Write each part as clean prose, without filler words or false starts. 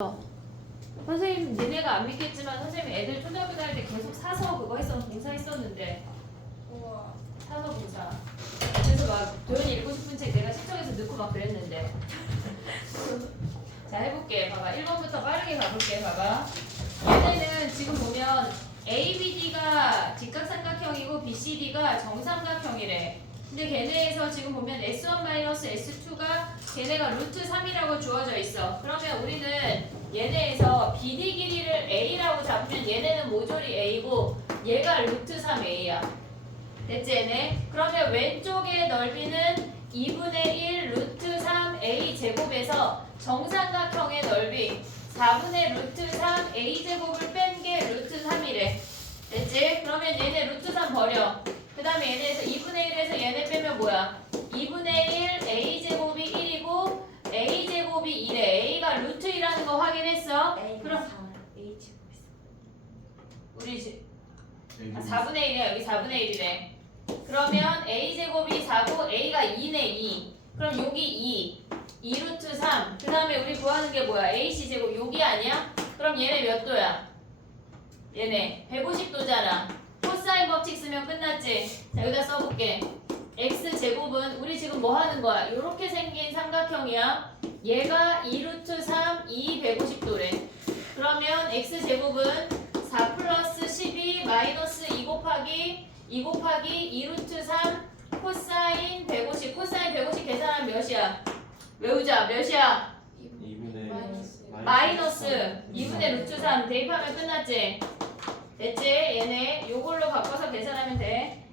선생님 니네가 안 믿겠지만 선생님 애들 초등학교 다닐 때 계속 사서 그거 공사 했었는데. 우와. 사서 공사. 그래서 막 도현이 읽고 싶은 책 내가 신청해서 넣고 막 그랬는데. 자 해볼게. 봐봐. 1번부터 빠르게 가볼게. 봐봐. 얘네는 지금 보면 ABD가 직각삼각형이고 BCD가 정삼각형이래. 근데 걔네에서 지금 보면 S1-S2가 걔네가 루트 3이라고 주어져 있어. 그러면 우리는 얘네에서 BD 길이를 A라고 잡으면 얘네는 모조리 A고 얘가 루트 3A야. 됐지 얘네? 그러면 왼쪽의 넓이는 2분의 1 루트 3A 제곱에서 정삼각형의 넓이 4분의 루트 3 A 제곱을 뺀 게 루트 3이래. 됐지? 그러면 얘네 루트 3 버려. 그 다음에 얘네에서 2분의 1에서 얘네 빼면 뭐야? 2분의 1 A 제곱이 1이고 A 제곱이 2래. A가 루트 2라는 거 확인했어? 그럼 A 제곱 있어. 우리 4분의 1이야. 여기 4분의 1이래. 그러면 A 제곱이 4고 A가 2네 2. 그럼 여기 2 루트 3. 그 다음에 우리 구하는 게 뭐야? AC 제곱 여기 아니야? 그럼 얘네 몇 도야? 얘네 150도잖아. 코사인 법칙 쓰면 끝났지? 자 여기다 써볼게. X 제곱은 우리 지금 뭐 하는 거야? 이렇게 생긴 삼각형이야. 얘가 2 루트 3, 2 150도래. 그러면 X 제곱은 4 플러스 12 마이너스 2 곱하기 2 루트 3 코사인 150. 코사인 150 계산하면 몇이야? 외우자. 몇이야? 2분의 마이너스 2분의 루트 3 대입하면 끝났지? 됐지? 얘네 요걸로 바꿔서 계산하면 돼.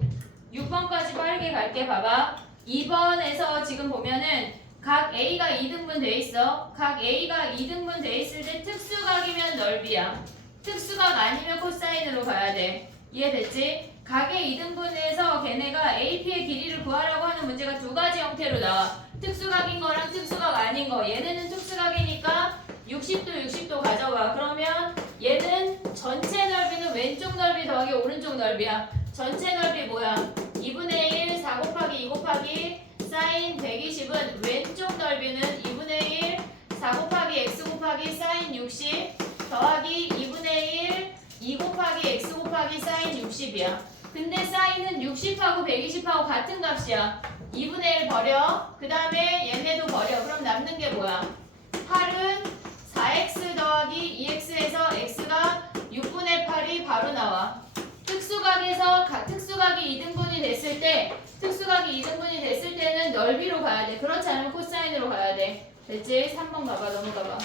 6번까지 빠르게 갈게. 봐봐. 2번에서 지금 보면은 각 A가 2등분 돼 있어. 각 A가 2등분 돼 있을 때 특수각이면 넓이야. 특수각 아니면 코사인으로 가야 돼. 이해됐지? 각의 2등분에서 걔네가 AP의 길이를 구하라고 하는 문제가 두 가지 형태로 나와. 특수각인 거랑 특수각 아닌 거. 얘네는 특수각이니까 60도 60도 가져와. 그러면 얘는 전체 넓이는 왼쪽 넓이 더하기 오른쪽 넓이야. 전체 넓이 뭐야? 2분의 1 4 곱하기 2 곱하기 사인 120은 왼쪽 넓이는 2분의 1 4 곱하기 x 곱하기 사인 60 더하기 2분의 1 2 곱하기 x 곱하기 사인 60이야. 근데 사인은 60하고 120하고 같은 값이야. 2분의 1 버려. 그 다음에 얘네도 버려. 그럼 남는 게 뭐야? 8은 4x 더하기 2x에서 x가 6분의 8이 바로 나와. 특수각에서 특수각이 2등분이 됐을 때 특수각이 2등분이 됐을 때는 넓이로 가야 돼. 그렇지 않으면 코사인으로 가야 돼. 됐지? 3번 가봐. 넘어가봐.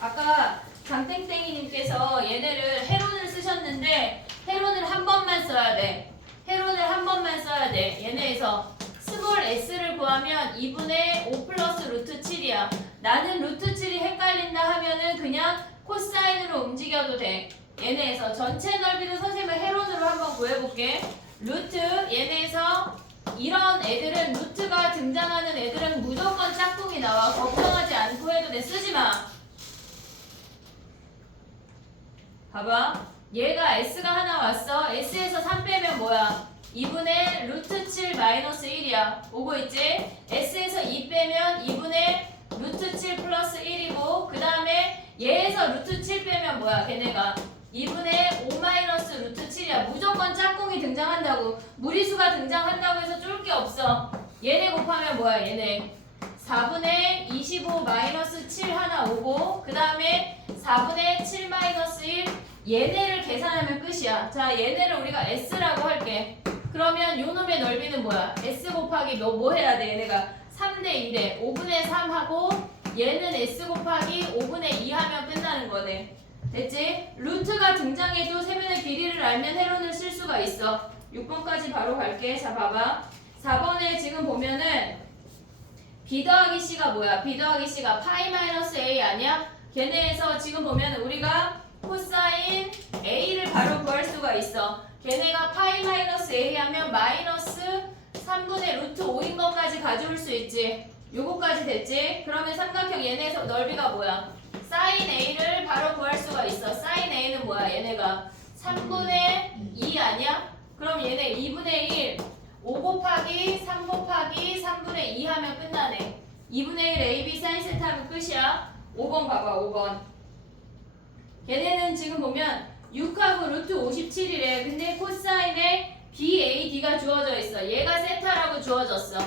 아까 강땡땡이님께서 얘네를 해론을 쓰셨는데 해론을 한 번만 써야 돼. 해론을 한 번만 써야 돼. 얘네에서 스몰 s를 구하면 2분의 5 플러스 루트 7이야. 나는 루트 7이 헷갈린다 하면은 그냥 코사인으로 움직여도 돼. 얘네에서 전체 넓이를 선생님은 해론으로 한번 구해볼게. 루트 얘네에서 이런 애들은 루트가 등장하는 애들은 무조건 짝꿍이 나와. 걱정하지 않고 해도 돼. 쓰지마. 봐봐. 얘가 S가 하나 왔어. S에서 3 빼면 뭐야? 2분의 루트 7 마이너스 1이야. 오고 있지? S에서 2 빼면 2분의 루트 7 플러스 1이고 그 다음에 얘에서 루트 7 빼면 뭐야? 걔네가 2분의 5 마이너스 루트 7이야. 무조건 짝꿍이 등장한다고. 무리수가 등장한다고 해서 쫄 게 없어. 얘네 곱하면 뭐야? 얘네 4분의 25 마이너스 7 하나 오고 그 다음에 4분의 7 마이너스 1 얘네를 계산하면 끝이야. 자 얘네를 우리가 S라고 할게. 그러면 요 놈의 넓이는 뭐야? S 곱하기 뭐 해야 돼? 얘네가 3대 2대 5분의 3 하고 얘는 S 곱하기 5분의 2 하면 끝나는 거네. 됐지? 루트가 등장해도 세면의 길이를 알면 해론을 쓸 수가 있어. 6번까지 바로 갈게. 자 봐봐. 4번에 지금 보면은 B 더하기 C가 뭐야? B 더하기 C가 파이 마이너스 A 아니야? 걔네에서 지금 보면 우리가 코사인 A를 바로 구할 수가 있어. 걔네가 파이 마이너스 A 하면 마이너스 3분의 루트 5인 것까지 가져올 수 있지. 요거까지 됐지? 그러면 삼각형 얘네에서 넓이가 뭐야? 사인 A를 바로 구할 수가 있어. 사인 A는 뭐야? 얘네가 3분의 2 아니야? 그럼 얘네 2분의 1 5 곱하기 3 곱하기 3분의 2 하면 끝나네. 2분의 1 AB 사인 세타 하면 끝이야. 5번 봐봐 5번. 걔네는 지금 보면 6하고 루트 57이래. 근데 코사인에 BAD가 주어져 있어. 얘가 세타라고 주어졌어.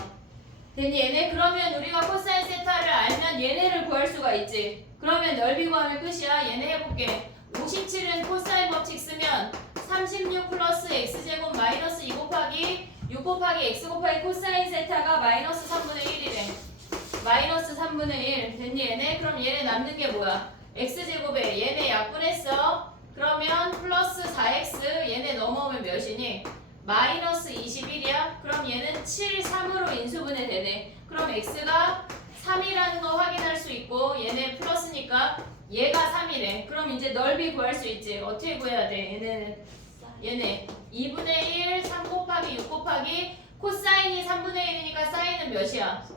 됐니 얘네? 그러면 우리가 코사인 세타를 알면 얘네를 구할 수가 있지. 그러면 넓이 구하면 끝이야. 얘네 해볼게. 57은 코사인 법칙 쓰면 36 플러스 x제곱 마이너스 2 곱하기 6 곱하기 x 곱하기 코사인 세타가 마이너스 3분의 1이래. 마이너스 3분의 1. 됐니 얘네? 그럼 얘네 남는 게 뭐야? x제곱에 얘네 약분했어. 그러면 플러스 4x 얘네 넘어오면 몇이니? 마이너스 21이야. 그럼 얘는 7, 3으로 인수분해 되네. 그럼 x가 3이라는 거 확인할 수 있고 얘네 플러스니까 얘가 3이래. 그럼 이제 넓이 구할 수 있지. 어떻게 구해야 돼? 얘네 2분의 1, 3 곱하기 6 곱하기 코사인이 3분의 1이니까 사인은 몇이야?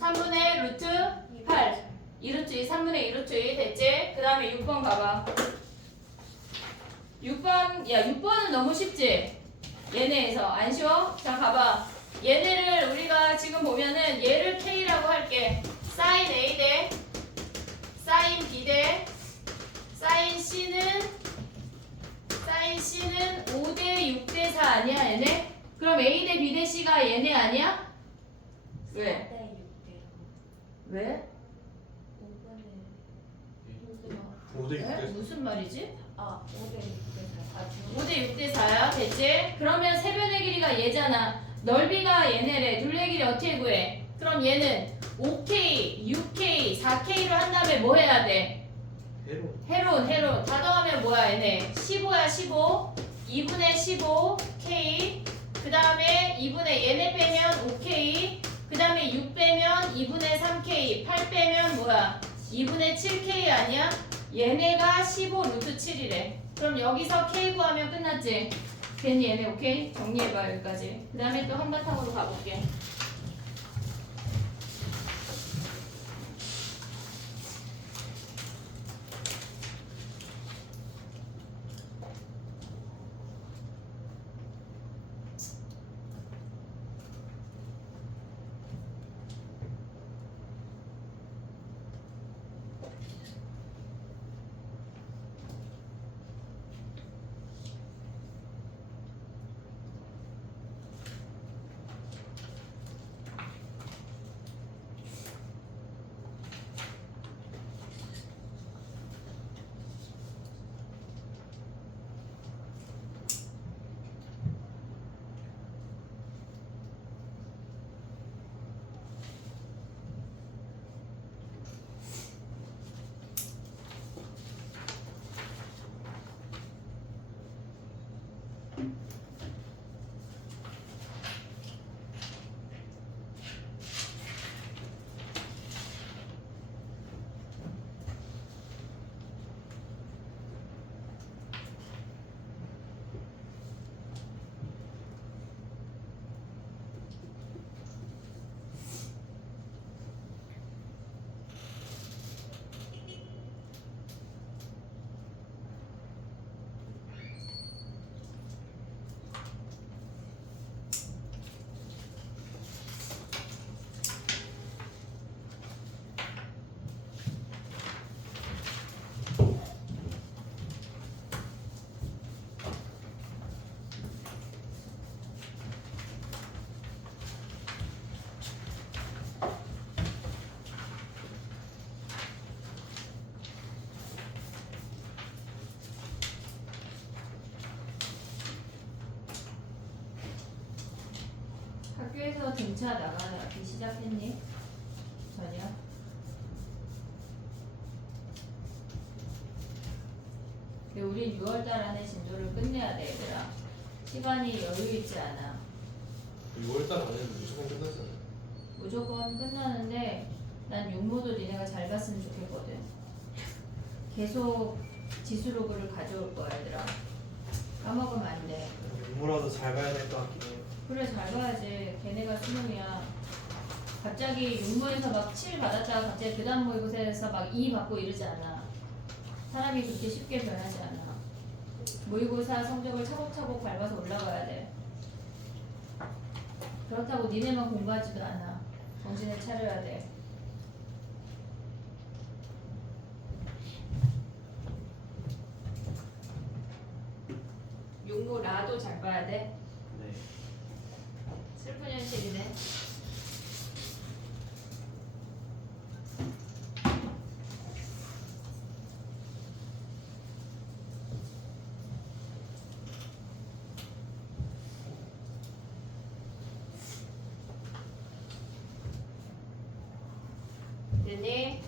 3분의 루트 8. 2루트 2, 3분의 2루트 2 됐지? 그 다음에 6번 봐봐. 6번, 야 6번은 너무 쉽지? 얘네에서 안 쉬워? 자 봐봐. 얘네를 우리가 지금 보면은 얘를 K라고 할게. 사인 A 대 사인 B 대 사인 C는 5대 6대 4 아니야 얘네? 그럼 A 대 B 대 C가 얘네 아니야? 왜? 4대 6대 왜? 5분의 5대 왜? 6대 무슨 말이지? 5대 6대 4. 5대 6대 4야 됐지? 그러면 세변의 길이가 얘잖아. 넓이가 얘네래. 둘레 길이 어떻게 구해? 그럼 얘는 5K, 6K, 4K로 한 다음에 뭐 해야 돼? 해론 다 더하면 뭐야 얘네? 15야 15. 2분의 15K 그 다음에 2분의 얘네 빼면 5K 그 다음에 6 빼면 2분의 3K 8 빼면 뭐야? 2분의 7K 아니야? 얘네가 15 루트 7이래. 그럼 여기서 K 구하면 끝났지? 됐니 얘네 오케이? 정리해봐 여기까지. 그 다음에 또 한바탕으로 가볼게. 학교에서 등차 나가기 시작했니? 전혀? 근데 우린 6월달 안에 진도를 끝내야 돼 얘들아. 시간이 여유 있지 않아. 6월달 안에는 무조건 끝났잖아. 무조건 끝나는데 난 육모도 니네가 잘 봤으면 좋겠거든. 계속 지수로그를 가져올 거야 얘들아. 까먹으면 안 돼. 유무라도 잘 봐야 될 것 같긴 해. 그래 잘 봐야지. 걔네가 수능이야. 갑자기 육모에서 막 7 받았다가 갑자기 그다음 모의고사에서 막 2 받고 이러지 않아. 사람이 그렇게 쉽게 변하지 않아. 모의고사 성적을 차곡차곡 밟아서 올라가야 돼. 그렇다고 니네만 공부하지도 않아. 정신을 차려야 돼. 라도 잘 봐야 돼. 네. 슬픈 현실이네. 됐니?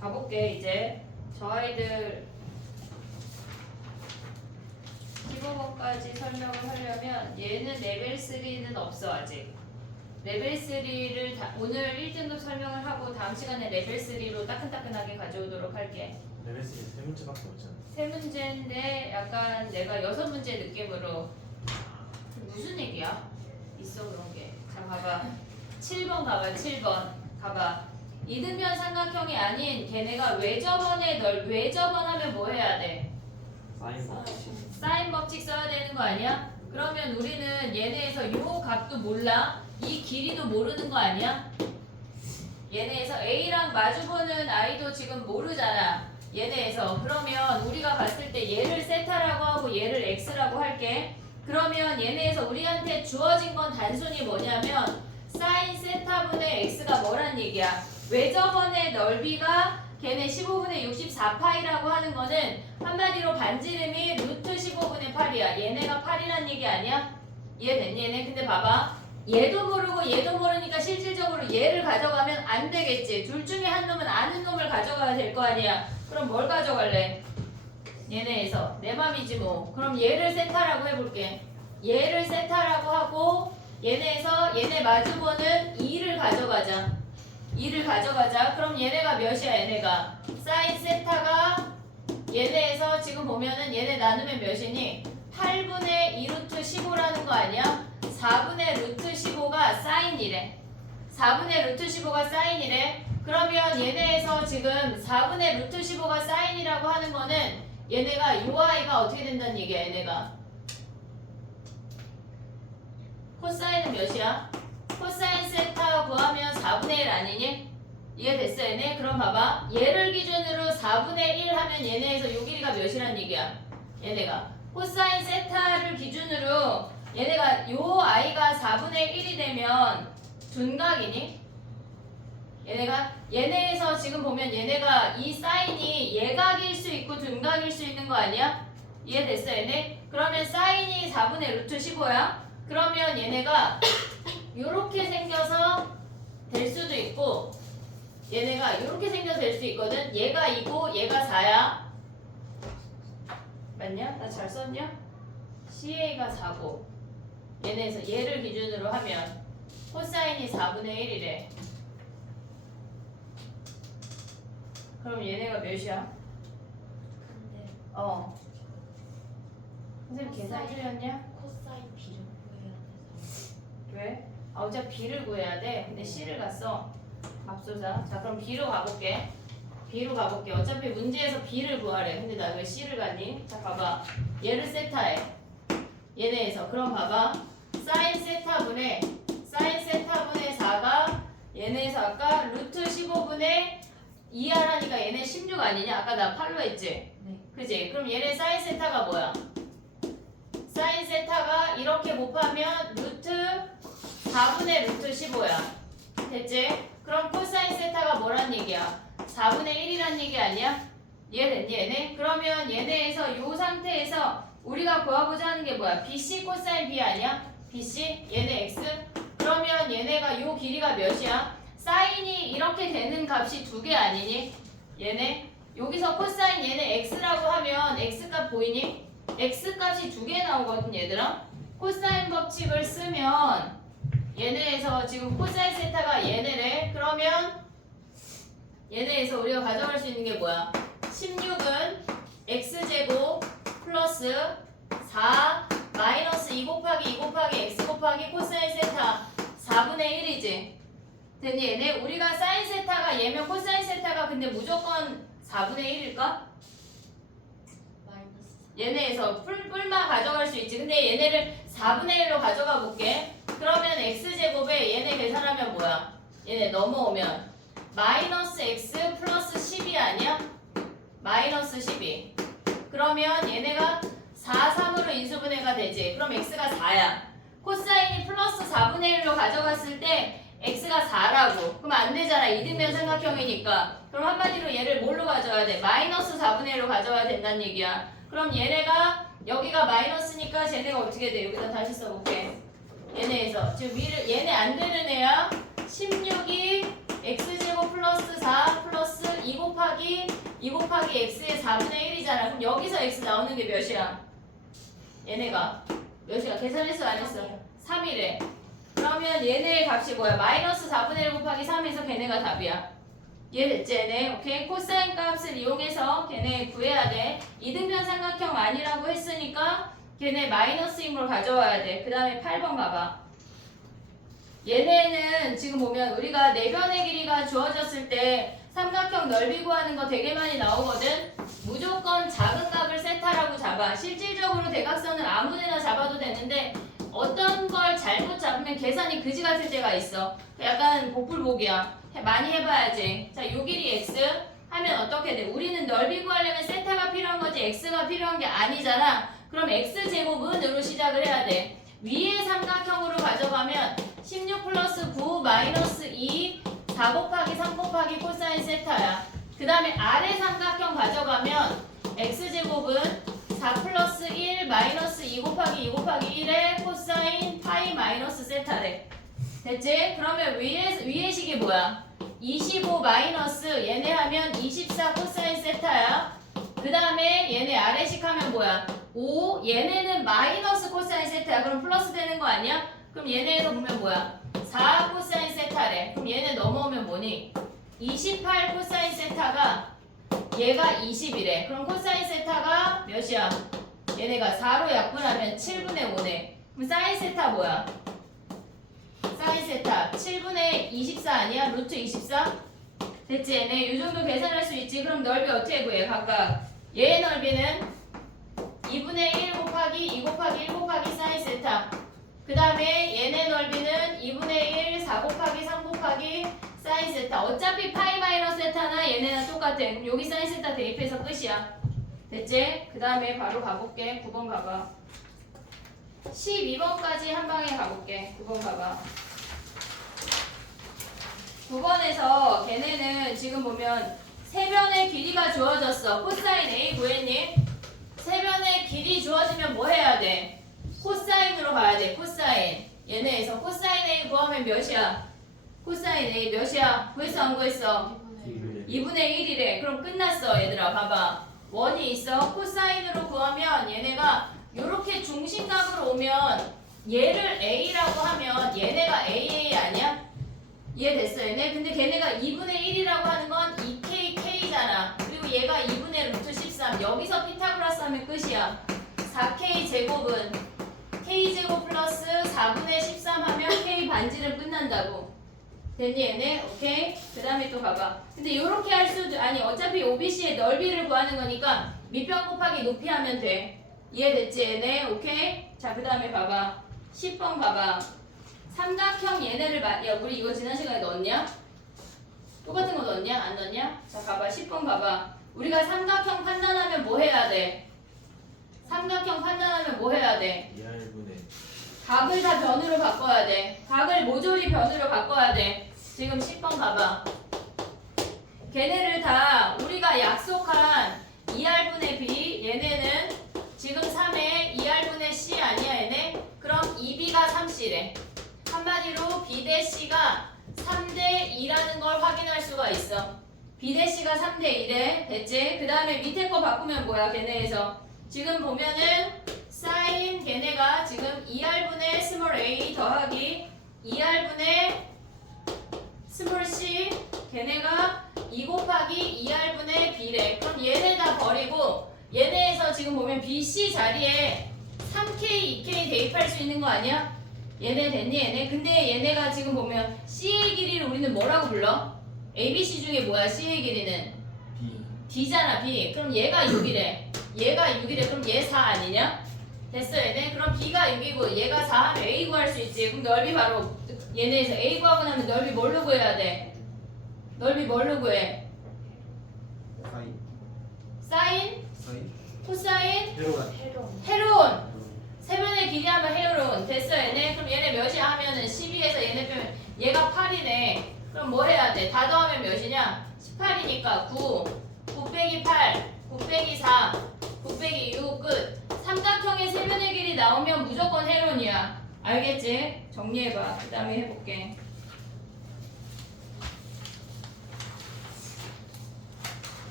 가볼게. 이제 저 아이들 15번까지 설명을 하려면 얘는 레벨 3는 없어 아직. 레벨 3를 오늘 1등급 설명을 하고 다음 시간에 레벨 3로 따끈따끈하게 가져오도록 할게. 레벨 3세 문제밖에 없잖아. 세 문제인데 약간 내가 6문제 느낌으로 무슨 얘기야? 있어 그런 게. 자 봐봐. 7번 가봐. 7번 가봐. 이등변 삼각형이 아닌 걔네가 외접원하면 뭐 해야 돼? 사인 법칙. 사인 법칙 써야 되는 거 아니야? 그러면 우리는 얘네에서 요 값도 몰라? 이 길이도 모르는 거 아니야? 얘네에서 A랑 마주보는 I도 지금 모르잖아. 얘네에서. 그러면 우리가 봤을 때 얘를 세타라고 하고 얘를 X라고 할게. 그러면 얘네에서 우리한테 주어진 건 단순히 뭐냐면 사인 세타분의 X가 뭐란 얘기야? 외접원의 넓이가 걔네 15분의 64파이라고 하는 거는 한마디로 반지름이 루트 15분의 8이야. 얘네가 8이란 얘기 아니야? 이해됐니? 얘네 근데 봐봐. 얘도 모르고 얘도 모르니까 실질적으로 얘를 가져가면 안 되겠지. 둘 중에 한 놈은 아는 놈을 가져가야 될 거 아니야. 그럼 뭘 가져갈래? 얘네에서. 내 맘이지 뭐. 그럼 얘를 세타라고 해볼게. 얘를 세타라고 하고 얘네에서 얘네 마주보는 2를 가져가자. 2를 가져가자. 그럼 얘네가 몇이야? 얘네가 사인 세타가 얘네에서 지금 보면은 얘네 나누면 몇이니? 8분의 2루트 15라는 거 아니야? 4분의 루트 15가 사인이래. 4분의 루트 15가 사인이래. 그러면 얘네에서 지금 4분의 루트 15가 사인이라고 하는 거는 얘네가 요 아이가 어떻게 된다는 얘기야? 얘네가 코사인은 몇이야? 코사인 세타 구하면 4분의 1 아니니? 이해됐어 얘네? 그럼 봐봐. 얘를 기준으로 4분의 1 하면 얘네에서 요 길이가 몇이란 얘기야? 얘네가 코사인 세타를 기준으로 얘네가 요 아이가 4분의 1이 되면 둔각이니? 얘네가 얘네에서 지금 보면 얘네가 이 사인이 예각일 수 있고 둔각일 수 있는 거 아니야? 이해됐어 얘네? 그러면 사인이 4분의 루트 15야? 그러면 얘네가 요렇게 생겨서 될 수도 있고 얘네가 요렇게 생겨서 될 수 있거든. 얘가 2고 얘가 4야. 맞냐? 나 잘 썼냐? CA가 4고 얘네에서 얘를 기준으로 하면 코사인이 4분의 1이래. 그럼 얘네가 몇이야? 근데 선생님 계산 틀렸냐? 코사인 B를 구해야 돼서 왜? 아 어차피 B를 구해야 돼. 근데 C를 갔어. 맙소사. 자 그럼 B로 가볼게. B로 가볼게. 어차피 문제에서 B를 구하래. 근데 나 왜 C를 갔니? 자 봐봐. 얘를 세타해. 얘네에서. 그럼 봐봐. 사인 세타분의 4가 얘네에서 아까 루트 15분의 2하라니까 얘네 16 아니냐? 아까 나 8로 했지? 네. 그지? 그럼 얘네 사인 세타가 뭐야? 사인 세타가 이렇게 곱하면 루트 4분의 루트 15야. 됐지? 그럼 코사인 세타가 뭐란 얘기야? 4분의 1이란 얘기 아니야? 이해됐니 얘네? 그러면 얘네에서 요 상태에서 우리가 구하고자 하는 게 뭐야? BC 코사인 B 아니야? BC? 얘네 X? 그러면 얘네가 요 길이가 몇이야? 사인이 이렇게 되는 값이 2개 아니니? 얘네? 여기서 코사인 얘네 X라고 하면 X값 보이니? X값이 2개 나오거든 얘들아? 코사인 법칙을 쓰면 얘네에서 지금 코사인 세타가 얘네래. 그러면 얘네에서 우리가 가져갈 수 있는 게 뭐야? 16은 X제곱 플러스 4 마이너스 2 곱하기 2 곱하기 x 곱하기 코사인 세타 4분의 1이지. 됐니? 얘네 우리가 사인 세타가 얘면 코사인 세타가 근데 무조건 4분의 1일까? 마이너스 얘네에서 뿔만 가져갈 수 있지. 근데 얘네를 4분의 1로 가져가 볼게. 그러면 x제곱에 얘네 계산하면 뭐야? 얘네 넘어오면 마이너스 x 플러스 12 아니야? 마이너스 12. 그러면 얘네가 4, 3으로 인수분해가 되지. 그럼 x가 4야. 코사인이 플러스 4분의 1로 가져갔을 때 x가 4라고. 그럼 안 되잖아. 이등변 삼각형이니까. 그럼 한마디로 얘를 뭘로 가져와야 돼? 마이너스 4분의 1로 가져와야 된다는 얘기야. 그럼 얘네가 여기가 마이너스니까 쟤네가 어떻게 돼? 여기다 다시 써볼게. 얘네에서 지금 위를 얘네 안 되는 애야. 16이 x제곱 플러스 4 플러스 2 곱하기 x의 4분의 1이잖아. 그럼 여기서 x 나오는 게 몇이야? 얘네가 몇이야? 계산했어 안 했어? 3이래. 그러면 얘네의 값이 뭐야? 마이너스 4분의 1 곱하기 3에서 걔네가 답이야. 이해됐지? 얘네? 오케이? 코사인 값을 이용해서 걔네 구해야 돼. 이등변 삼각형 아니라고 했으니까 걔네 마이너스인 걸 가져와야 돼. 그 다음에 8번 가봐. 얘네는 지금 보면 우리가 내변의 길이가 주어졌을 때 삼각형 넓이 구하는 거 되게 많이 나오거든. 무조건 작은 값을 세타라고 잡아. 실질적으로 대각선은 아무데나 잡아도 되는데 어떤 걸 잘못 잡으면 계산이 그지 같을 때가 있어. 약간 복불복이야. 많이 해봐야지. 자, 요 길이 x 하면 어떻게 돼? 우리는 넓이 구하려면 세타가 필요한 거지 x가 필요한 게 아니잖아. 그럼 x제곱은으로 시작을 해야 돼. 위에 삼각형으로 가져가면 16 플러스 9 마이너스 2 4 곱하기 3 곱하기 코사인 세타야. 그 다음에 아래 삼각형 가져가면 x제곱은 4 플러스 1 마이너스 2 곱하기 1의 코사인 파이 마이너스 세타래. 됐지? 그러면 위에 식이 뭐야? 25 마이너스 얘네 하면 24 코사인 세타야. 그 다음에 얘네 아래식 하면 뭐야? 5 얘네는 마이너스 코사인 세타야. 그럼 플러스 되는 거 아니야? 그럼 얘네에서 보면 뭐야? 4 코사인 세타래. 그럼 얘네 넘어오면 뭐니? 28 코사인 세타가 얘가 20이래. 그럼 코사인 세타가 몇이야? 얘네가 4로 약분하면 7분의 5네. 그럼 사인 세타 뭐야? 사인 세타 7분의 24 아니야? 루트 24? 됐지? 얘네 이 정도 계산할 수 있지. 그럼 넓이 어떻게 구해? 각각 얘의 넓이는 2분의 1 곱하기 2 곱하기 1 곱하기 사인 세타. 그 다음에 얘네 넓이는 2분의 1 4 곱하기 3 곱하기 사인 세타. 어차피 파이 마이너스 세타나 얘네랑 똑같아. 그럼 여기 사인 세타 대입해서 끝이야. 됐지? 그 다음에 바로 가볼게. 9번 가봐. 12번까지 한 방에 가볼게. 9번 가봐. 9번에서 걔네는 지금 보면 세변의 길이가 주어졌어. 코사인 A 구했니? 세변의 길이 주어지면 뭐 해야 돼? 코사인으로 가야 돼. 코사인. 얘네에서 코사인 A 구하면 몇이야? 코사인 A 몇이야? 구했어 안 구했어? 2분의 1이래. 그럼 끝났어 얘들아. 봐봐. 원이 있어. 코사인으로 구하면 얘네가 요렇게 중심각으로 오면 얘를 A라고 하면 얘네가 AA 아니야? 이해됐어 얘네? 근데 걔네가 2분의 1이라고 하는 건 2KK잖아. 그리고 얘가 2분의 루트 13. 여기서 피타고라스 하면 끝이야. 4K 제곱은 K제곱 플러스 4분의 13 하면 K 반지름 끝난다고. 됐니 얘네? 오케이? 그 다음에 또 봐봐. 근데 요렇게 할 수도 아니 어차피 OBC의 넓이를 구하는 거니까 밑변 곱하기 높이 하면 돼. 이해됐지 얘네? 오케이? 자 그 다음에 봐봐. 10번 봐봐. 삼각형 얘네를 야 우리 이거 지난 시간에 넣었냐? 똑같은 거 넣었냐? 안 넣었냐? 자 봐봐. 10번 봐봐. 우리가 삼각형 판단하면 뭐 해야 돼? 삼각형 판단하면 뭐 해야 돼? 2R분의 각을 다 변으로 바꿔야 돼. 각을 모조리 변으로 바꿔야 돼. 지금 10번 봐봐. 걔네를 다 우리가 약속한 2R분의 B 얘네는 지금 3에 2R분의 C 아니야 얘네? 그럼 2B가 3C래. 한마디로 B 대 C가 3대 2라는 걸 확인할 수가 있어. B 대 C가 3대 2래. 됐지? 그 다음에 밑에 거 바꾸면 뭐야 걔네에서. 지금 보면은 사인 걔네가 지금 2R분의 스몰 a 더하기 2R분의 스몰 c 걔네가 2 곱하기 2R분의 b래. 그럼 얘네 다 버리고 얘네에서 지금 보면 BC 자리에 3K, 2K 대입할 수 있는 거 아니야? 얘네 됐니 얘네? 근데 얘네가 지금 보면 C의 길이를 우리는 뭐라고 불러? ABC 중에 뭐야 C의 길이는? B. D잖아 B. 그럼 얘가 6이래. 얘가 6이래. 그럼 얘 4 아니냐? 됐어 얘네? 그럼 B가 6이고 얘가 4 하면 A 구할 수 있지. 그럼 넓이 바로 얘네에서 A 구하고 나면 넓이 뭘로 구해야 돼? 넓이 뭘로 구해? 사인 사인? 사인 코사인? 헤로라 헤론. 헤론! 세변의 길이 하면 헤론. 됐어 얘네? 그럼 얘네 몇이야 하면은 12에서 얘네 빼면 얘가 8이네. 그럼 뭐 해야 돼? 다 더하면 몇이냐? 18이니까 9. 9 빼기 8. 9 빼기 4. 9 빼기 6 끝. 삼각형의 세변의 길이 나오면 무조건 헤론이야. 알겠지? 정리해봐. 그 다음에 해볼게.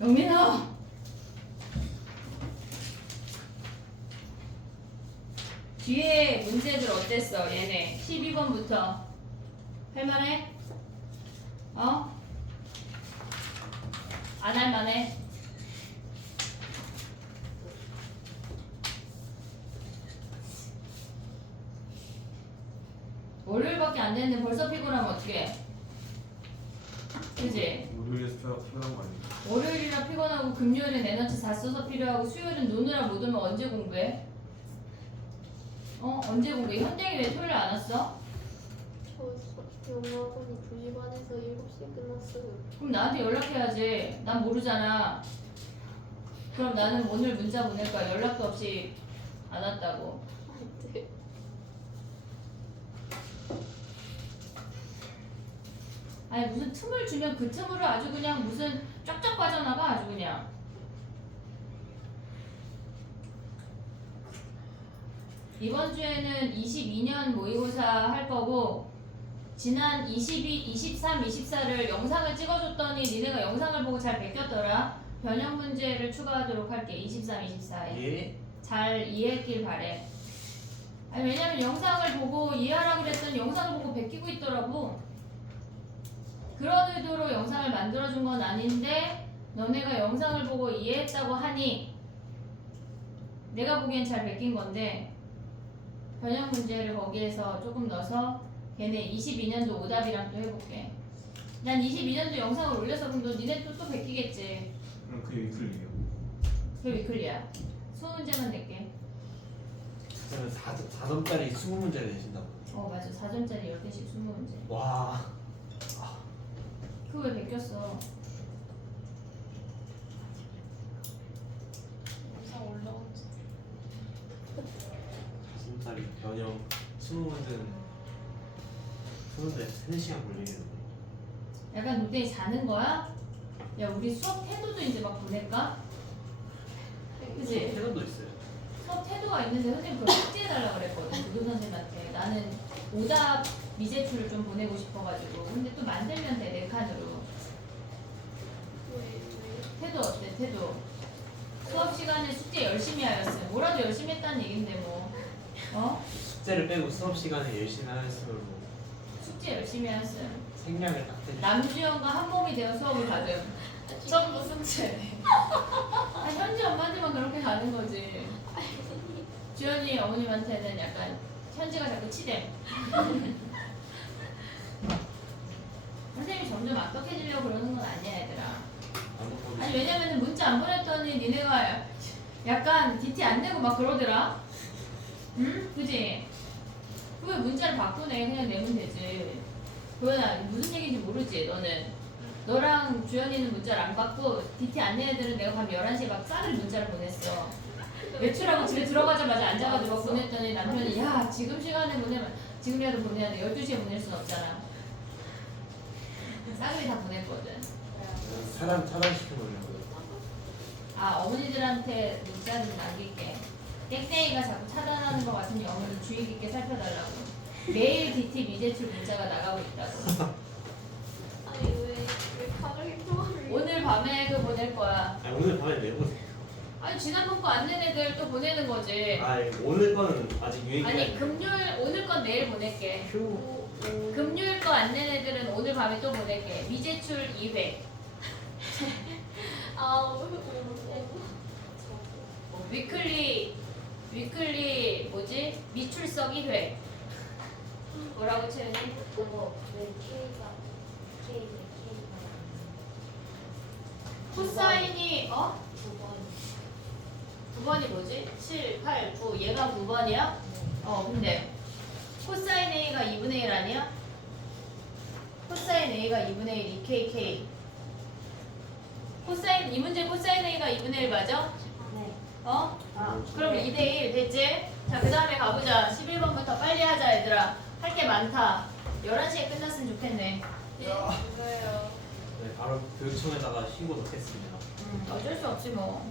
영민아! 뒤에 문제들 어땠어? 얘네 12번부터 할만해? 어? 안 할만해? 월요일밖에 안 됐는데 벌써 피곤하면 어떡해? 그지? 월요일에서 필요한 거 아니야? 월요일이라 피곤하고 금요일은 에너지 다 써서 필요하고 수요일은 노느라 못 오면 언제 공부해? 어? 언제 공부해? 현댕이 왜 토요일 안 왔어? 저 영어학원이 2시 반에서 7시에 끝났어요. 그럼 나한테 연락해야지. 난 모르잖아. 그럼 나는 오늘 문자 보낼 거야. 연락도 없이 안 왔다고. 안 돼. 아니 무슨 틈을 주면 그 틈으로 아주 그냥 무슨 쫙쫙 빠져나가 아주 그냥. 이번 주에는 22년 모의고사 할 거고 지난 22, 23, 24를 영상을 찍어줬더니 니네가 영상을 보고 잘 베꼈더라. 변형 문제를 추가하도록 할게. 23, 24에. 예? 잘 이해했길 바래. 아니 왜냐면 영상을 보고 이해하라 그랬더니 영상을 보고 베끼고 있더라고. 그런 의도로 영상을 만들어준 건 아닌데 너네가 영상을 보고 이해했다고 하니 내가 보기엔 잘 베낀 건데 변형 문제를 거기에서 조금 넣어서 걔네 22년도 오답이랑 또 해볼게. 난 22년도 영상을 올려서 그럼 너 니네 또 베끼겠지. 그럼 그게 위클리요. 그게 위클리야. 20문제만 낼게. 그러면 4점짜리 20문제를 내신다고. 어 맞아. 4점짜리 10개씩 20문제. 와. 그거 왜 베꼈어? 영상 올라온지. 4점짜리 변형 20문제는 푸는데 3시간 걸리겠는데. 약간 노땡이 자는 거야? 야 우리 수업 태도도 이제 막 보낼까? 그지? 태도도 있어요. 수업 태도가 있는데 선생님 그걸 숙제해달라고 그랬거든. 교도 선생님한테. 나는 오답 미제출을 좀 보내고 싶어가지고. 근데 또 만들면 돼. 내 칸으로. 왜? 태도 어때? 태도. 수업 시간에 숙제 열심히 하였어요. 뭐라도 열심히 했다는 얘긴데 뭐. 어? 숙제를 빼고 수업 시간에 열심히 하였으면 뭐 숙제 열심히 하였어요. 생략을 딱 해주죠. 남주현과 한 몸이 되어 수업을 받음. 전 무슨 죄? 아, 현지 엄마한테만 그렇게 가는 거지. 주연이 어머님한테는 약간 현지가 자꾸 치댐. 선생님이 점점 악덕해지려고 그러는 건 아니야 얘들아. 아니 왜냐면은 문자 안 보냈더니 니네가 약간 DT 안 내고 막 그러더라. 응? 그지? 왜 문자를 바꾸네. 그냥 내면 되지. 도연아 무슨 얘기인지 모르지 너는. 너랑 주연이는 문자를 안 받고 DT 안 낸 애들은 내가 밤 11시에 막 싸그리 문자를 보냈어. 외출하고 집에 들어가자마자 앉아가지고 막 보냈더니 남편이 야 지금 시간에 보내면 지금이라도 보내야 돼. 12시에 보낼 순 없잖아. 싸그리 다 보냈거든. 차단시켜 놓으려고. 아 어머니들한테 문자 좀 남길게. 땡땡이가 자꾸 차단하는 것 같으니 어머니 주의 깊게 살펴달라고. 매일 DT 미제출 문자가 나가고 있다고. 아니 왜 가족이 통화를? 오늘 밤에 그 보낼 거야. 아니 오늘 밤에 내보세요. 아니 지난번 거 안 낸 애들 또 보내는 거지. 아니 오늘 거는 아직 유익이 아니 금요일 오늘 건 내일 보낼게. 휴. 금요일 거 안 낸 애들은 오늘 밤에 또 보낼게. 미제출 200. 아, 위클리 뭐지? 미출석 1회. 뭐라고 채연이? 그거 왜 K가 K가 코사인이 9번 9번이 뭐지? 7, 8, 9 얘가 9번이야? 근데 코사인 A가 2분의 1 아니야? 코사인 A가 2분의 1 2KK 이 문제 코사인 A가 2분의 1 맞아? 네. 그럼 2대 1 됐지? 자, 그 다음에 가보자. 11번부터 빨리 하자, 얘들아. 할 게 많다. 11시에 끝났으면 좋겠네. 이거예요. 네, 바로 교육청에다가 신고 넣겠습니다. 어쩔 수 없지, 뭐.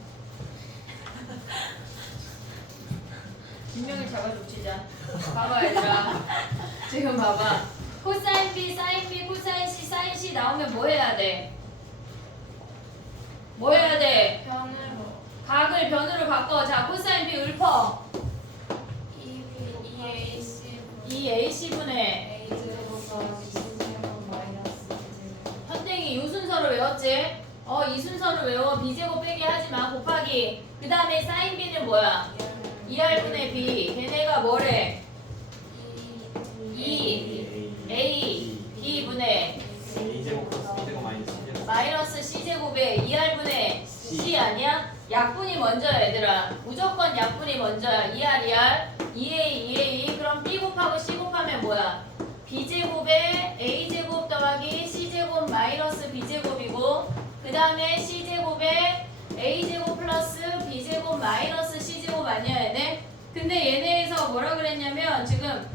분명히 잡아줍시자. 봐봐, 얘들아. 지금 봐봐. 코사인 B, 사인 B, 코사인 C, 사인 C 나오면 뭐 해야 돼? 뭐 해야 돼? 변으로 각을 변으로 바꿔. 자, 코사인 B 읊어. EAC 2AC분의 A 제곱 더하기 C 제곱 마이너스 B 제곱 현댕이 이 순서로 외웠지? 이 순서를 외워. B제곱 빼기 하지마. 곱하기. 그 다음에 사인 B는 뭐야? 2R분의 B. 걔네가 뭐래? 2A B분의 A제곱 플러스 B제곱 마이너스 C제곱. 마이너스 C제곱에 2R분의 C 아니야? 약분이 먼저야, 얘들아. 무조건 약분이 먼저야. 2R 2A 그럼 B 곱하고 C 곱하면 뭐야? B제곱에 A제곱 더하기 C제곱 마이너스 B제곱이고 그 다음에 C제곱에 A제곱 플러스 B제곱 마이너스 C제곱 아니야, 얘네? 근데 얘네에서 뭐라 그랬냐면 지금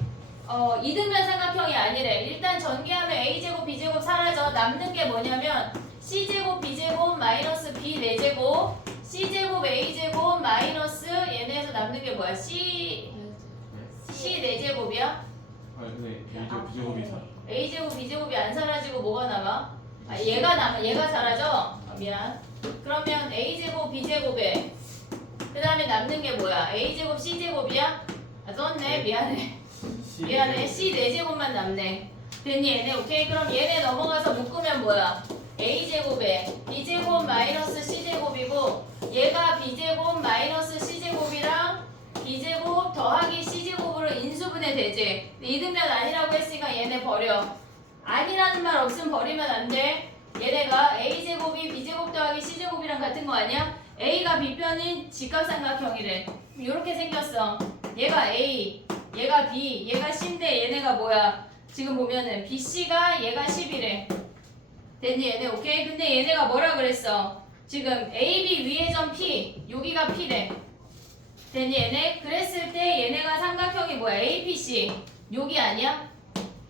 이등변 삼각형이 아니래. 일단 전개하면 A제곱 B제곱 사라져. 남는 게 뭐냐면 C제곱 B제곱 마이너스 B 4제곱 C제곱 A제곱 마이너스 얘네에서 남는 게 뭐야? C 4제곱이야? 아니 근데 A제곱 B제곱이 사 A제곱 B제곱이 안 사라지고 뭐가 남아? 얘가 남아. 얘가 사라져? 미안. 그러면 A제곱 B제곱에 그 다음에 남는 게 뭐야? A제곱 C제곱이야? 썼네. 미안해. 미안해. C 4제곱만 남네. 됐니 얘네? 오케이. 그럼 얘네 넘어가서 묶으면 뭐야? A제곱에 B제곱 마이너스 C제곱이고 얘가 B제곱 마이너스 C제곱이랑 B제곱 더하기 C제곱으로 인수분해 되지. 이등변 아니라고 했으니까 얘네 버려. 아니라는 말 없으면 버리면 안 돼. 얘네가 A제곱이 B제곱 더하기 C제곱이랑 같은 거 아니야? A가 B변인 직각삼각형이래. 이렇게 생겼어. 얘가 A, 얘가 B, 얘가 C인데 얘네가 뭐야? 지금 보면은 BC가 얘가 10이래. 됐니 얘네? 오케이? 근데 얘네가 뭐라 그랬어? 지금 AB 위의 점 P, 여기가 P래. 됐니 얘네? 그랬을 때 얘네가 삼각형이 뭐야? APC. 여기 아니야?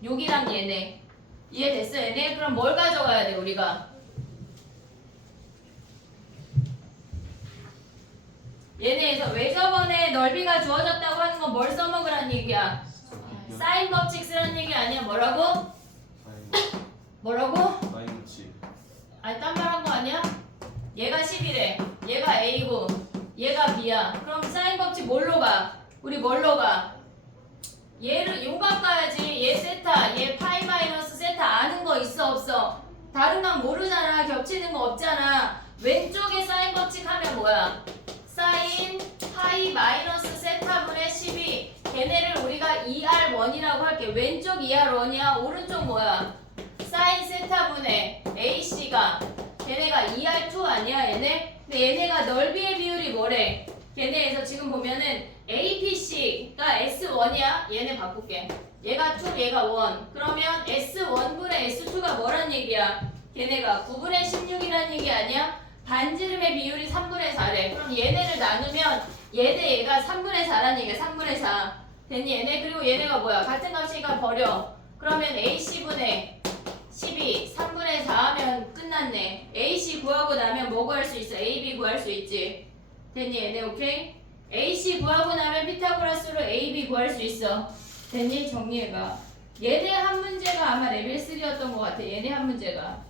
여기랑 얘네. 이해됐어 얘네? 그럼 뭘 가져가야 돼 우리가? 얘네에서 왜 저번에 넓이가 주어졌다고 하는 건 뭘 써먹으란 얘기야? 사인 법칙 쓰란 얘기 아니야? 뭐라고? 뭐라고? 마이너치 아니 딴 말 한 거 아니야? 얘가 10이래. 얘가 A고 얘가 B야. 그럼 사인 법칙 뭘로 가? 우리 뭘로 가? 얘를 용각 가야지. 얘 세타, 얘 파이 마이너스 세타 아는 거 있어 없어? 다른 건 모르잖아. 겹치는 거 없잖아. 왼쪽에 사인 법칙 하면 뭐야? 사인 파이 마이너스 세타분의 12. 걔네를 우리가 2R1이라고 할게. 왼쪽 2R1이야. 오른쪽 뭐야? 사인 세타분의 AC가 걔네가 2R2 아니야 얘네? 근데 얘네가 넓이의 비율이 뭐래? 걔네에서 지금 보면은 APC가 S1이야? 얘네 바꿀게. 얘가 2, 얘가 1. 그러면 S1분의 S2가 뭐란 얘기야? 걔네가 9분의 16이란 얘기 아니야? 반지름의 비율이 3분의 4래. 그럼 얘네를 나누면 얘 대 얘가 3분의 4란 얘기야. 3분의 4. 됐니 얘네? 그리고 얘네가 뭐야? 같은 값이니까 버려. 그러면 AC분의 12, 3분의 4 하면 끝났네. AC 구하고 나면 뭐 구할 수 있어? AB 구할 수 있지. 됐니 얘네? 오케이? AC 구하고 나면 피타고라스로 AB 구할 수 있어. 됐니? 정리해봐. 얘네 한 문제가 아마 레벨 3였던 것 같아. 얘네 한 문제가.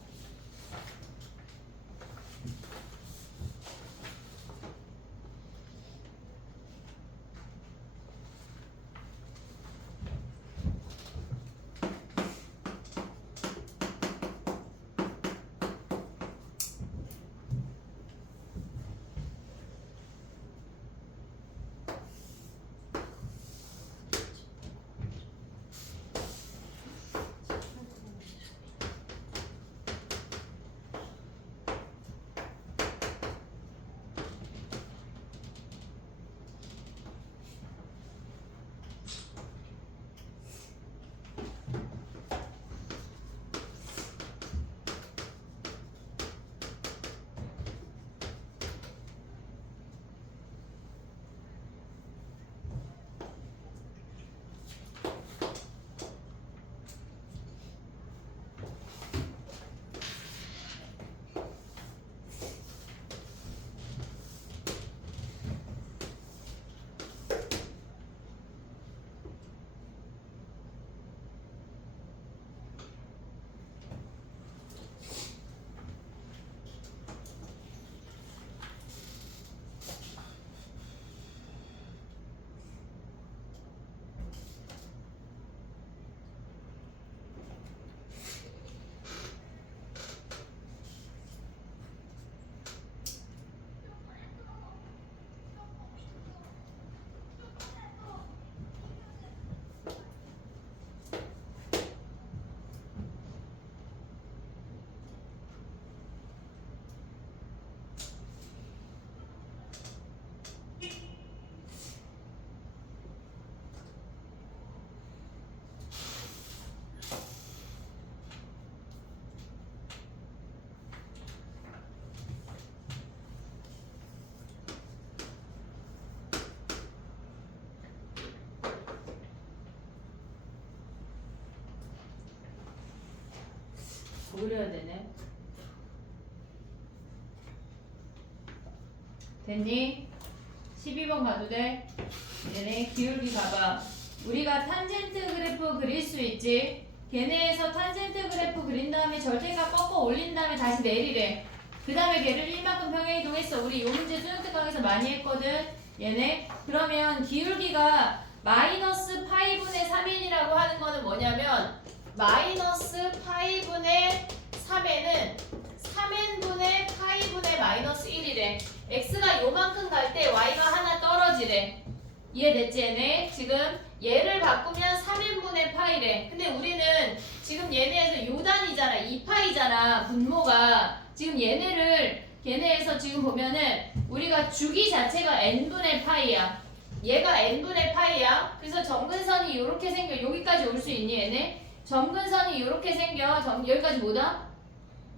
그려야 되네. 됐니? 12번 가도 돼? 얘네 기울기 가봐. 우리가 탄젠트 그래프 그릴 수 있지? 걔네에서 탄젠트 그래프 그린 다음에 절대값 꺾어 올린 다음에 다시 내리래. 그 다음에 걔를 1만큼 평행이동했어. 우리 요 문제 수능 특강에서 많이 했거든. 얘네. 그러면 기울기가 마이너스 파이분의 3인이라고 하는 거는 뭐냐면 마이너스 파이분의 3n은 3n분의 파이분의 마이너스 1이래. x가 요만큼 갈 때 y가 하나 떨어지래. 이해됐지 얘네? 지금 얘를 바꾸면 3n분의 파이래. 근데 우리는 지금 얘네에서 요단이잖아. 2파이잖아. 분모가. 지금 걔네에서 지금 보면은 우리가 주기 자체가 n분의 파이야. 얘가 n분의 파이야. 그래서 점근선이 이렇게 생겨. 여기까지 올 수 있니 얘네? 점근선이 이렇게 생겨. 여기까지 못 와?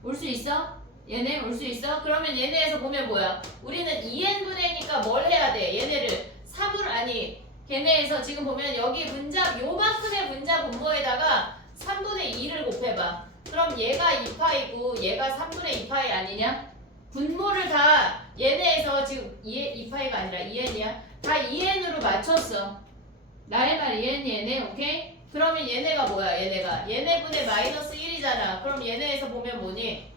올 수 있어? 얘네 올 수 있어? 그러면 얘네에서 보면 뭐야? 우리는 2n분의 니까 뭘 해야 돼? 얘네를 3을 아니 걔네에서 지금 보면 여기 분자 요만큼의 분자 분모에다가 3분의 2를 곱해봐. 그럼 얘가 2파이고 얘가 3분의 2파이 아니냐? 분모를 다 얘네에서 지금 2파이가 아니라 2n이야. 다 2n으로 맞췄어. 나의 말 2n 얘네 오케이? 그러면 얘네가 뭐야? 얘네분의 마이너스 1이잖아. 그럼 얘네에서 보면 뭐니?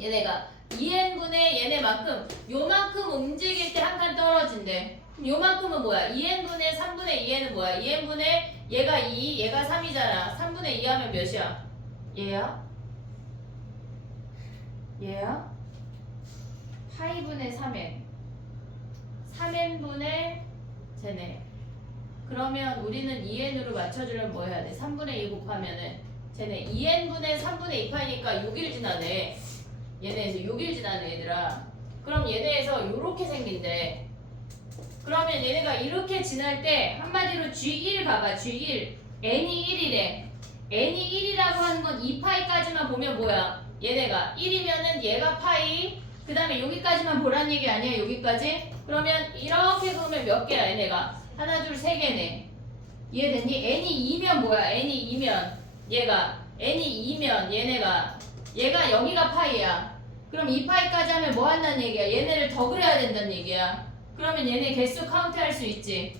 얘네가 2n분의 얘네만큼 요만큼 움직일 때 한 칸 떨어진대. 그럼 요만큼은 뭐야? 2n분의 3분의 2n은 뭐야? 2n분의 얘가 2, 얘가 3이잖아. 3분의 2 하면 몇이야? 얘야? 얘야? 파이분의 3n 3n분의 쟤네. 그러면 우리는 2n으로 맞춰주려면 뭐 해야 돼? 3분의 2 곱하면은 쟤네 2n분의 3분의 2파이니까 6일 지나네. 얘네에서 6일 지나네 얘들아. 그럼 얘네에서 요렇게 생긴대. 그러면 얘네가 이렇게 지날 때 한마디로 G1 봐봐. G1 n이 1이래. n이 1이라고 하는 건 2파이까지만 보면 뭐야? 얘네가 1이면은 얘가 파이 그 다음에 여기까지만 보란 얘기 아니야? 여기까지? 그러면 이렇게 보면 몇 개야 얘네가? 하나 둘 세 개네. 이해됐니? n이 2면 뭐야? n이 2면 얘가 n이 2면 얘가 여기가 파이야. 그럼 2파이까지 하면 뭐 한다는 얘기야? 얘네를 더 그려야 된다는 얘기야. 그러면 얘네 개수 카운트 할 수 있지.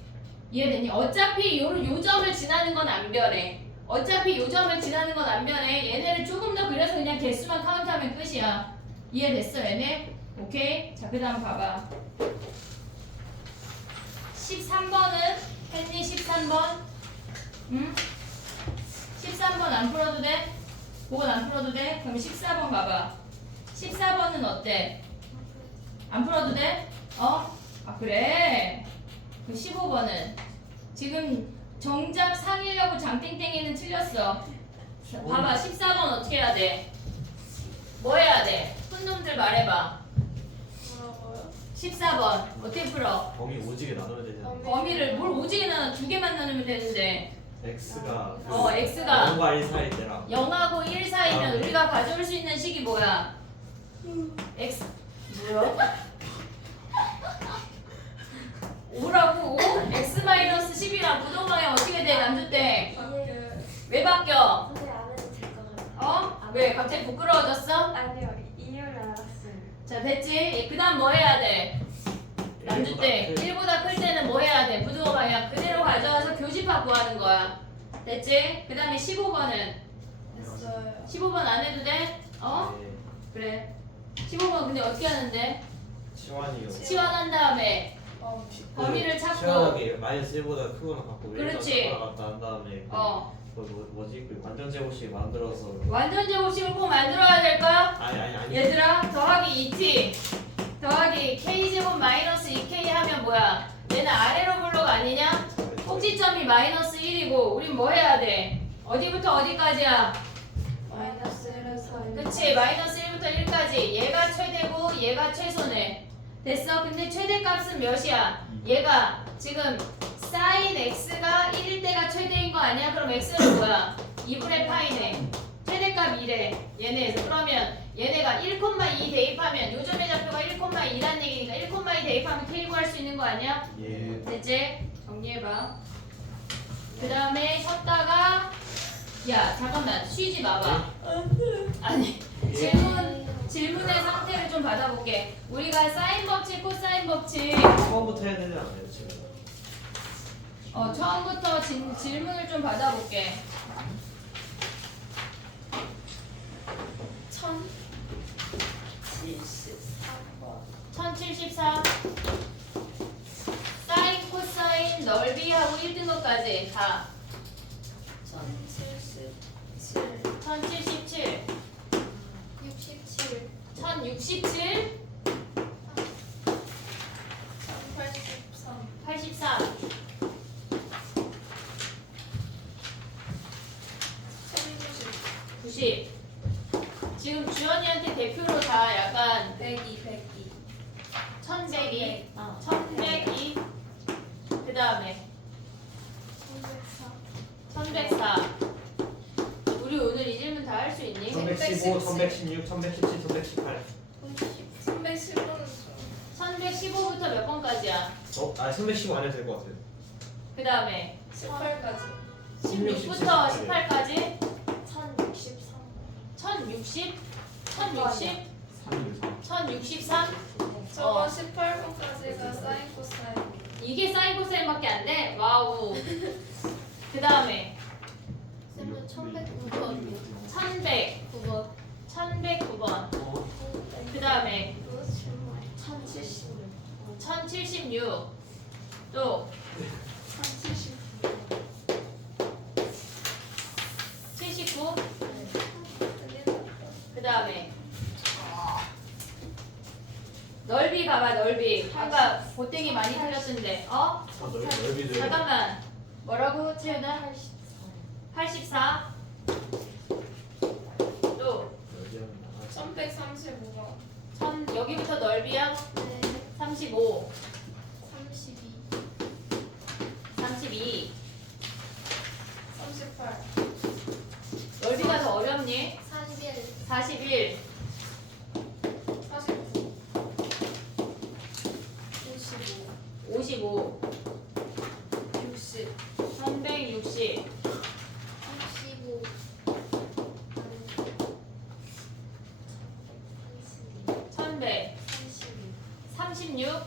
이해됐니? 어차피 요 점을 지나는 건 안 변해. 어차피 요 점을 지나는 건 안 변해. 얘네를 조금 더 그려서 그냥 개수만 카운트하면 끝이야. 이해됐어 얘네? 오케이? 자 그 다음 봐봐. 13번은 했니? 13번? 응? 13번 안 풀어도 돼? 그건 안 풀어도 돼? 그럼 14번 봐봐. 14번은 어때? 안 풀어도 돼? 아 그래? 그럼 15번은? 지금 정작 상이려고 장땡땡이는 틀렸어. 봐봐 14번 어떻게 해야 돼? 뭐 해야 돼? 푼 놈들 말해봐. 뭐라고요? 14번 어떻게 풀어? 범위 오지게 나눠야 되잖아. 범위를 뭘 오지게 나눠 두 개만 나누면 되는데 x가 x가 0과 1 사이일 때랑 0하고 1 사이면 우리가 가져올 수 있는 식이 뭐야? x 뭐야? 5라고? 5? x-10이랑 부동방향 어떻게 돼? 남주때 왜 바뀌어? 선생님 안 해도 될 것 같아요. 왜? 갑자기 부끄러워졌어? 아니요, 이유를 알았어요. 자 됐지? 그 다음 뭐 해야 돼? 남주때 1보다 클 때는 뭐 해야 돼? 부동방향 그대로 가져와서 교집합 구하는 거야. 됐지? 그 다음에 15번은? 됐어요. 15번 안 해도 돼? 네. 그래 15번 근데 어떻게 하는데? 치환이요. 치환한 다음에 범위를 찾고 치환하게 마이너스 1보다 크거나 같고 그렇지. 1보다 같다 한 다음에 뭐지? 그 완전 제곱식 만들어서 완전 제곱식을 꼭 만들어야 될까? 아니 얘들아 더하기 2t 더하기 k제곱 마이너스 2k 하면 뭐야? 얘는 아래로 블록 아니냐? 꼭지점이 마이너스 1이고 우린 뭐 해야 돼? 어디부터 어디까지야? 마이너스 1에서 그치 마이너스 1부터 1까지 얘가 최대고 얘가 최소네. 됐어? 근데 최대값은 몇이야? 얘가 지금 sin x가 1일 때가 최대인 거 아니야? 그럼 x는 뭐야? 2분의 파이네. 최대값 2래 얘네에서. 그러면 얘네가 1,2 대입하면 요점의 좌표가 1,2란 얘기니까 1,2 대입하면 k 구할 수 있는 거 아니야? 예. 됐지? 정리해봐. 그 다음에 쉬었다가 야 잠깐만 쉬지 마봐. 아니 질문의 상태를 좀 받아볼게. 우리가 사인 법칙, 코사인 법칙 처음부터 해야 되지 않아요 지금? 처음부터 질문을 좀 받아볼게. 1073번. 1074 사인, 코사인, 넓이하고 1등급까지 다 1077. 1077 67. 1067 1083. 84 1090. 90 지금 주연이한테 대표로 다 약간 102. 1102 1102 그 다음에 1104. 1104 우리 오늘 이 질문 다 할 수 있니? 1115, 1116, 1117, 1118 310번. 1115부터 몇 번까지야? 315 안 해도 될 것 같아요. 그 다음에 18까지. 16부터 18까지 1063. 1060 1060 1063 저거 18번까지가 사인 코사인. 이게 사인 코사인밖에 안 돼? 와우 그 다음에 쌤은 1109번이요. 1100 9번. 1109번 그 다음에 1076. 1076 또 1079. 79 그 다음에 넓이 봐봐 넓이 아까 보땡이 많이 틀렸던데 넓이들. 잠깐만 뭐라고 채윤아? 84 또 1135번. 여기부터 넓이야? 35 32. 32 38. 넓이가 더 어렵니? 41. 41 49. 55. 55 60. 360 65. 1100 32. 36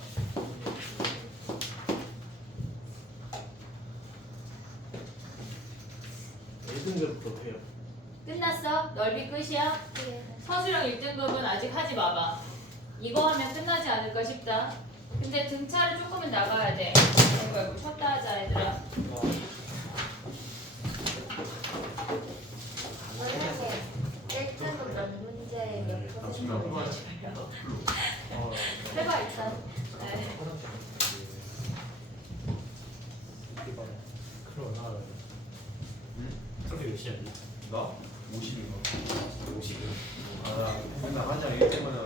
1등급부터 해요. 끝났어? 넓이 끝이야? 서술형 1등급은 아직 하지 마봐. 이거 하면 끝나지 않을까 싶다. 근데 등차를 조금은 나가야 돼. 아이고 쉬었다 하자 얘들아. 만약에 1등은 몇 문제에 몇 퍼센트 맞춰요? 해봐 일단. 네. 그럼 나 몇 시야? 나? 50인가? 50. 나 맨날 한장 1등 하나